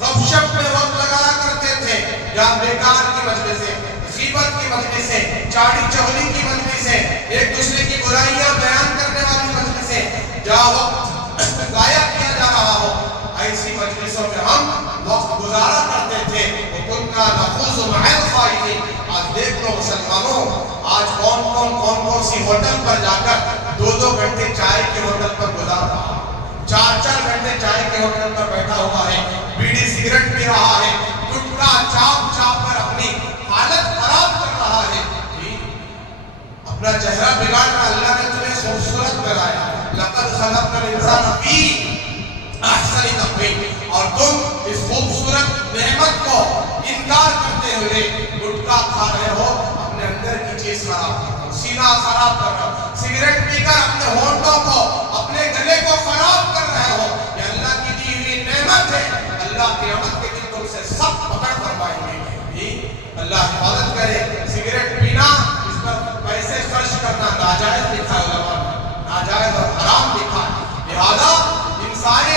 غب شپ میں وقت لگایا کرتے تھے، یا بیکار کی مجلسیں، غیبت کی مجلسیں، چاڑی چغلی کی مجلسیں، ایک دوسرے کی برائیاں بیان کرنے والی مجلسیں، جہاں وقت ضائع کیا جا رہا ہو، ایسی مجلسوں میں ہم وقت گزارا کرتے تھے. وَكُنَّا نَخُوضُ مَعَ الْخَائِضِينَ. آج دیکھ لو مسلمانوں، آج کون سی ہوٹل پر جا کر 2 گھنٹے چائے کے ہوٹل پر گزار رہا ہے، 4 گھنٹے چائے کے ہوٹل پر بیٹھا ہوا ہے، بیڑی سگریٹ پی رہا ہے، گٹکا چاپ کر اپنی حالت خراب کر رہا ہے. اپنا چہرہ بگاڑ رہا. اللہ نے تمہیں خوبصورت بنایا، لَقَدْ خَلَقْنَا الْإِنسَانَ فِي أَحْسَنِ تَقْوِيمٍ، اور تم اس خوبصورت نعمت کو انکار کرتے ہوئے گٹکا کھا رہے ہو، اپنے اندر کی چیز خراب کر رہے ہو، سینہ خراب کر رہے ہو، سگریٹ پی کر اپنے ہونٹوں کو، اپنے گلے کو خراب کر رہے ہو. یہ اللہ کی دی ہوئی نعمت ہے. اللہ قیامت کے دن تم سے سخت پکڑ کروائیں گے. اللہ حفاظت کرے. سگریٹ پینا، اس پر پیسے خرچ کرنا ناجائز لکھا ہے علماء نے، ناجائز اور حرام لکھا ہے. لہذا ان سارے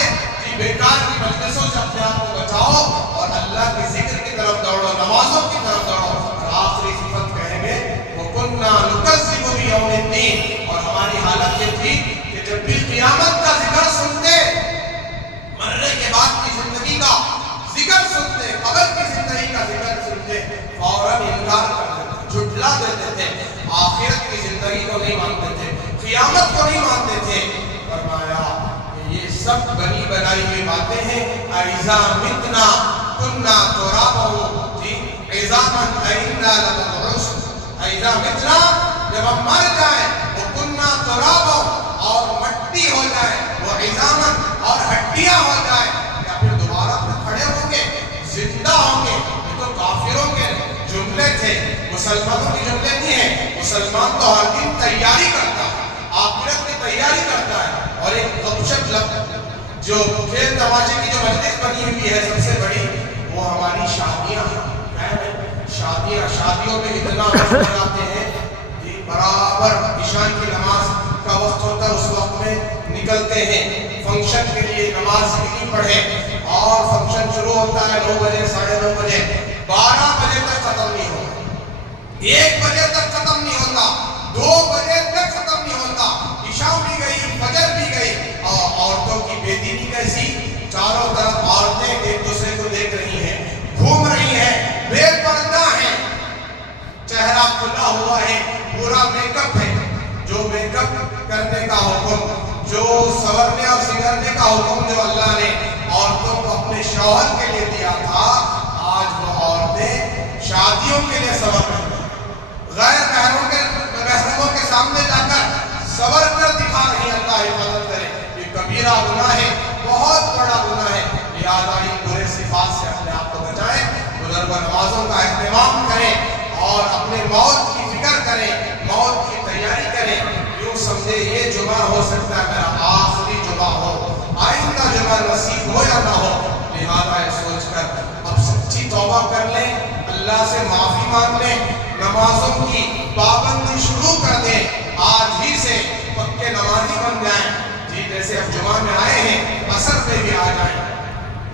بیکار کی مجلسوں سے اپنے آپ کو بچاؤ اور اللہ کے ذکر کی طرف دوڑو، نمازوں کی طرف دوڑو. اور آخری صفت کہیں گے وَكُنَّا نُكَذِّبُ بِيَوْمِ الدِّينِ، اور ہماری حالت یہ تھی کہ جب بھی قیامت کا ذکر سنتے، مرنے کے بعد کی زندگی کا ذکر سنتے، قبر کی زندگی کا ذکر سنتے، فوراً انکار کر دیتے، جھٹلا دیتے تھے، آخرت کی زندگی کو نہیں مانتے تھے، قیامت کو نہیں مانتے تھے. فرمایا کہ یہ سب بنی بنائی ہوئی باتیں ہیں. اِذَا مِتْنَا كُنَّا تُرَابًا، جی عِظَامًا أَإِنَّا لَمَبْعُوثُونَ. اِذَا مِتْنَا، جب ہم مر جائیں، وَكُنَّا تُرَابًا، اور مٹی ہو جائے، وَعِظَامًا، اور ہڈیاں ہو جائیں، یا پھر دوبارہ کھڑے ہوں گے، زندہ ہوں گے. یہ تو کافروں کے جملے تھے، مسلمانوں کے جملے نہیں ہیں. مسلمان تو ہر دن تیاری کرتا ہے، آخرت کی تیاری کرتا ہے. اور ایک غبشت جو کھیل تماشے کی جو مجلس بنی ہوئی ہے سب سے بڑی، وہ ہماری شادیاں ہیں. شادیوں میں اتنا وقت لگاتے ہیں، برابر عشاء کی نماز کا وقت ہوتا ہے، اس وقت میں نکلتے ہیں فنکشن کے لیے، نماز بھی نہیں پڑھے، اور فنکشن شروع ہوتا ہے 9 بجے، 9:30 بجے، 12 بجے تک ختم نہیں ہوتا، 1 بجے تک ختم نہیں ہوتا، 2 بجے تک ختم نہیں ہوتا. عشاء بھی گئی، فجر بھی گئی. اور عورتوں کی بے دینی کیسی، چاروں طرف عورتیں ایک دوسرے کو دیکھ رہی ہیں، گھوم رہی ہیں، بے پردہ ہیں، چہرہ کھلا ہوا ہے، پورا میک اپ ہے. جو میک اپ کرنے کا حکم، جو سنورنے اور سنگرنے کا حکم جو اللہ نے عورتوں کو اپنے شوہر کے لیے دیا تھا، آج وہ عورتیں شادیوں کے لیے سنور رہی ہیں، غیر محرموں کے سامنے جا کر سنور کر دکھا رہی ہیں. اللہ حفاظت کرے. یہ کبیرہ گناہ ہے، بہت بڑا گناہ ہے. لہٰذا ان برے صفات سے اپنے آپ کو بچائیں، بزرگ نمازوں کا اہتمام کریں، اور اپنے موت کی فکر کریں، موت کی تیاری کریں. یوں سمجھے یہ جمعہ ہو سکتا ہے میرا آخری جمعہ ہو، آئندہ جمعہ نصیب ہو یا نہ ہو. لہٰذا یہ سوچ کر اب سچی توبہ کر لیں، اللہ سے معافی مانگ لیں، نمازوں کی پابندی شروع کر دیں، آج ہی سے پکے نمازی بن جائیں. جی جیسے اب جمعہ میں آئے ہیں عصر پہ بھی آ جائیں،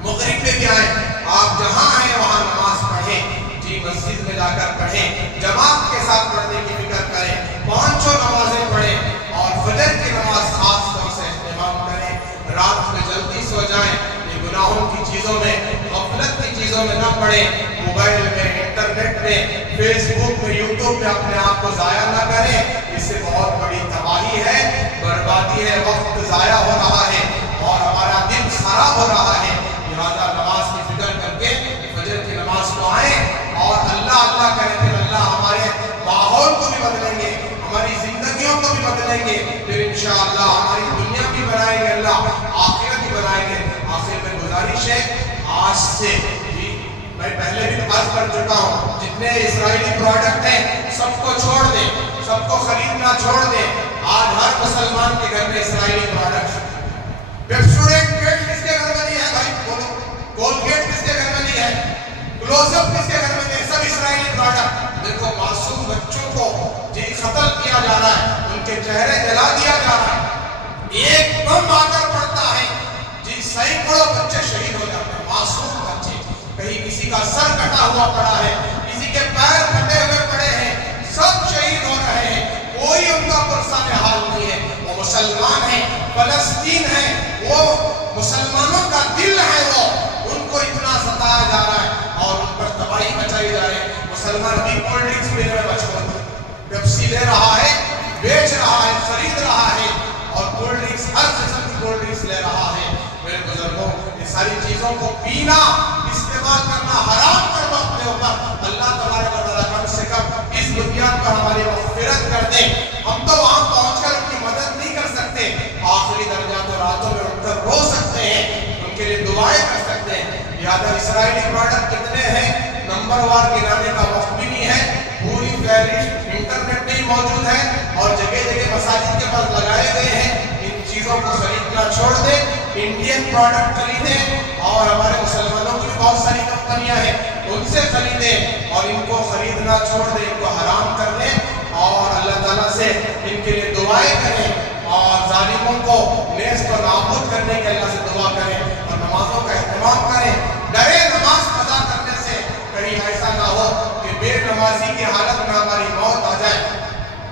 مغرب پہ بھی آئیں، آپ جہاں ہیں وہاں نماز پڑھیں، جی مسجد میں جا کر پڑھیں، جماعت کے ساتھ پڑھنے کی فکر کریں، 5 نمازیں پڑھیں اور فجر کی نماز خاص طور سے اہتمام کریں، رات میں جلدی سو جائیں، یہ گناہوں کی چیزوں میں، غفلت کی چیزوں میں نہ پڑیں، موبائل میں، انٹرنیٹ میں، فیس بک میں، یوٹیوب میں اپنے آپ کو ضائع نہ کریں، اس سے بہت بڑی تباہی ہے، بربادی ہے، وقت ضائع ہو رہا ہے اور ہمارا دل خراب ہو رہا ہے۔ لہٰذا نماز کی فکر کر کے فجر کی نماز کو آئیں اور اللہ اللہ کریں، پھر اللہ ہمارے ماحول کو بھی بدلیں گے، ہماری زندگیوں کو بھی بدلیں گے، پھر انشاءاللہ ہماری دنیا بھی بنائیں گے، اللہ آخرت بھی بنائیں گے۔ آخر میں گزارش ہے، آج سے میں پہلے بھی عرض کر چکا ہوں، جتنے اسرائیلی پروڈکٹ ہیں سب کو چھوڑ دیں، سب کو خریدنا چھوڑ دیں۔ آج ہر مسلمان کے گھر میں اسرائیلی پروڈکٹ، پیپسوڈنٹ گیٹ کس کے گھر میں نہیں ہے بھائی بولو، کولگیٹ کس کے گھر میں نہیں ہے، کلوز اپ کس کے گھر میں نہیں ہے، سب اسرائیلی پروڈکٹ۔ دیکھو معصوم بچوں کو جی قتل کیا جا رہا ہے، ان کے چہرے جلا دیا جا رہا ہے، ایک بم آ کر پڑتا ہے جی سینکڑوں بچے شہید ہو جاتے ہیں، معصوم بچے، کہیں کسی کا سر کٹا ہوا پڑا ہے، کسی کے پیر کٹے ہوئے پڑے ہیں، سب شہید ہو رہے ہیں، کوئی ان کا پرسان حال نہیں ہے۔ وہ مسلمان ہیں، فلسطین ہے، وہ مسلمانوں کا دل ہے، وہ ان کو اتنا ستایا جا رہا ہے اور ان پر تباہی مچائی جا رہی ہے۔ مسلمان بھی کولڈ ڈرنکس پینے میں مشغول ہے، پیپسی لے رہا ہے، بیچ رہا ہے، خرید رہا ہے اور کولڈ ڈرنکس ہر قسم کی کولڈ ڈرنکس لے رہا ہے۔ میرے بزرگوں، یہ ساری چیزوں کو پینا، استعمال کرنا حرام کر دو اپنے اوپر۔ اللہ تبارک و تعالیٰ کم سے کم اس بنیاد پر ہماری مغفرت کر دے۔ ہم تو وہاں پہنچ کر ان کی مدد نہیں کر سکتے، آخری درجات اور راتوں میں اٹھ کر رو سکتے ہیں، ان کے لیے دعائیں کر سکتے ہیں۔ لہٰذا اسرائیلی پروڈکٹ کتنے ہیں نمبر وار گنانے کا وقت بھی نہیں ہے، پوری فہرست انٹرنیٹ میں ہی موجود ہے اور جگہ جگہ مساجد کے پاس لگائے گئے ہیں۔ ان چیزوں کو خریدنا چھوڑ دیں، انڈین پروڈکٹ خریدیں اور ہمارے مسلمانوں کی بہت ساری کمپنیاں ہیں ان سے خریدیں اور ان کو خریدنا چھوڑ دیں، ان کو حرام کر دیں اور اللہ تعالیٰ سے ان کے لیے دعائیں کریں اور ظالموں کو نیست و نابود کرنے کے اللہ سے دعا کریں اور نمازوں کا اہتمام کریں۔ ڈرے نماز قضا کرنے سے، کہیں ایسا نہ ہو کہ بے نمازی کی حالت میں ہماری موت آ جائے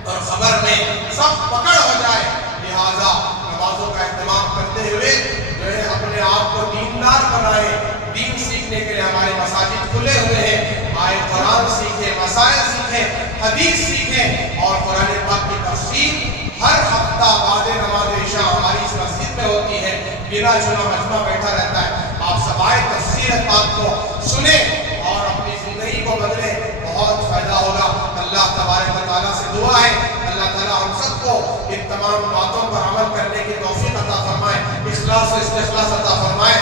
اور خبر میں سب پکڑ ہو جائے۔ لہٰذا نمازوں کا اہتمام کرتے ہوئے جو ہے اپنے آپ کو دیندار بنائے، دین سیکھنے کے لیے ہمارے مساجد کھلے ہوئے ہیں، آئے قرآن سیکھیں، مسائل سیکھیں، حدیث سیکھیں اور قرآن پاک کی تفسیر ہر ہفتہ بعد نماز عشاء ہماری اس مسجد میں ہوتی ہے، بنا چنا مجمع بیٹھا رہتا ہے۔ آپ سب آئے تفسیر پاک کو سنیں اور اپنی زندگی کو بدلیں، بہت فائدہ ہوگا۔ اللہ تبارک و تعالیٰ سے دعا ہے اللہ تعالیٰ ہم سب کو ان تمام باتوں پر عمل کرنے کی توفیق عطا فرمائے، اخلاص و استخلاص عطا فرمائے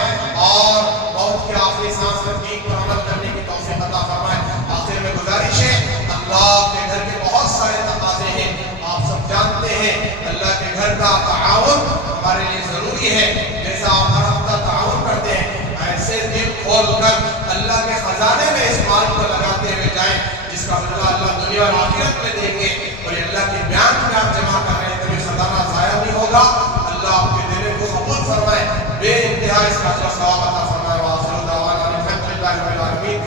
اور موت کے آخری سانس تک دین پر عمل کرنے کی توفیق عطا فرمائے۔ آخر میں گزارش ہے، اللہ کے گھر کے بہت سارے تقاضے ہیں، آپ سب جانتے ہیں، اللہ کے گھر کا تعاون ہمارے لیے ضروری ہے۔ جیسا آپ ہر ہفتہ تعاون کرتے ہیں، ایسے دل کھول کر اللہ کے خزانے میں اس مال کو لگاتے ہوئے جائیں جس کا بدلہ اللہ دنیا اور آخرت میں دیں گے، اور یہ اللہ کے بیان میں آپ جمع کر رہے ہیں، کبھی خزانہ ضائع نہیں ہوگا۔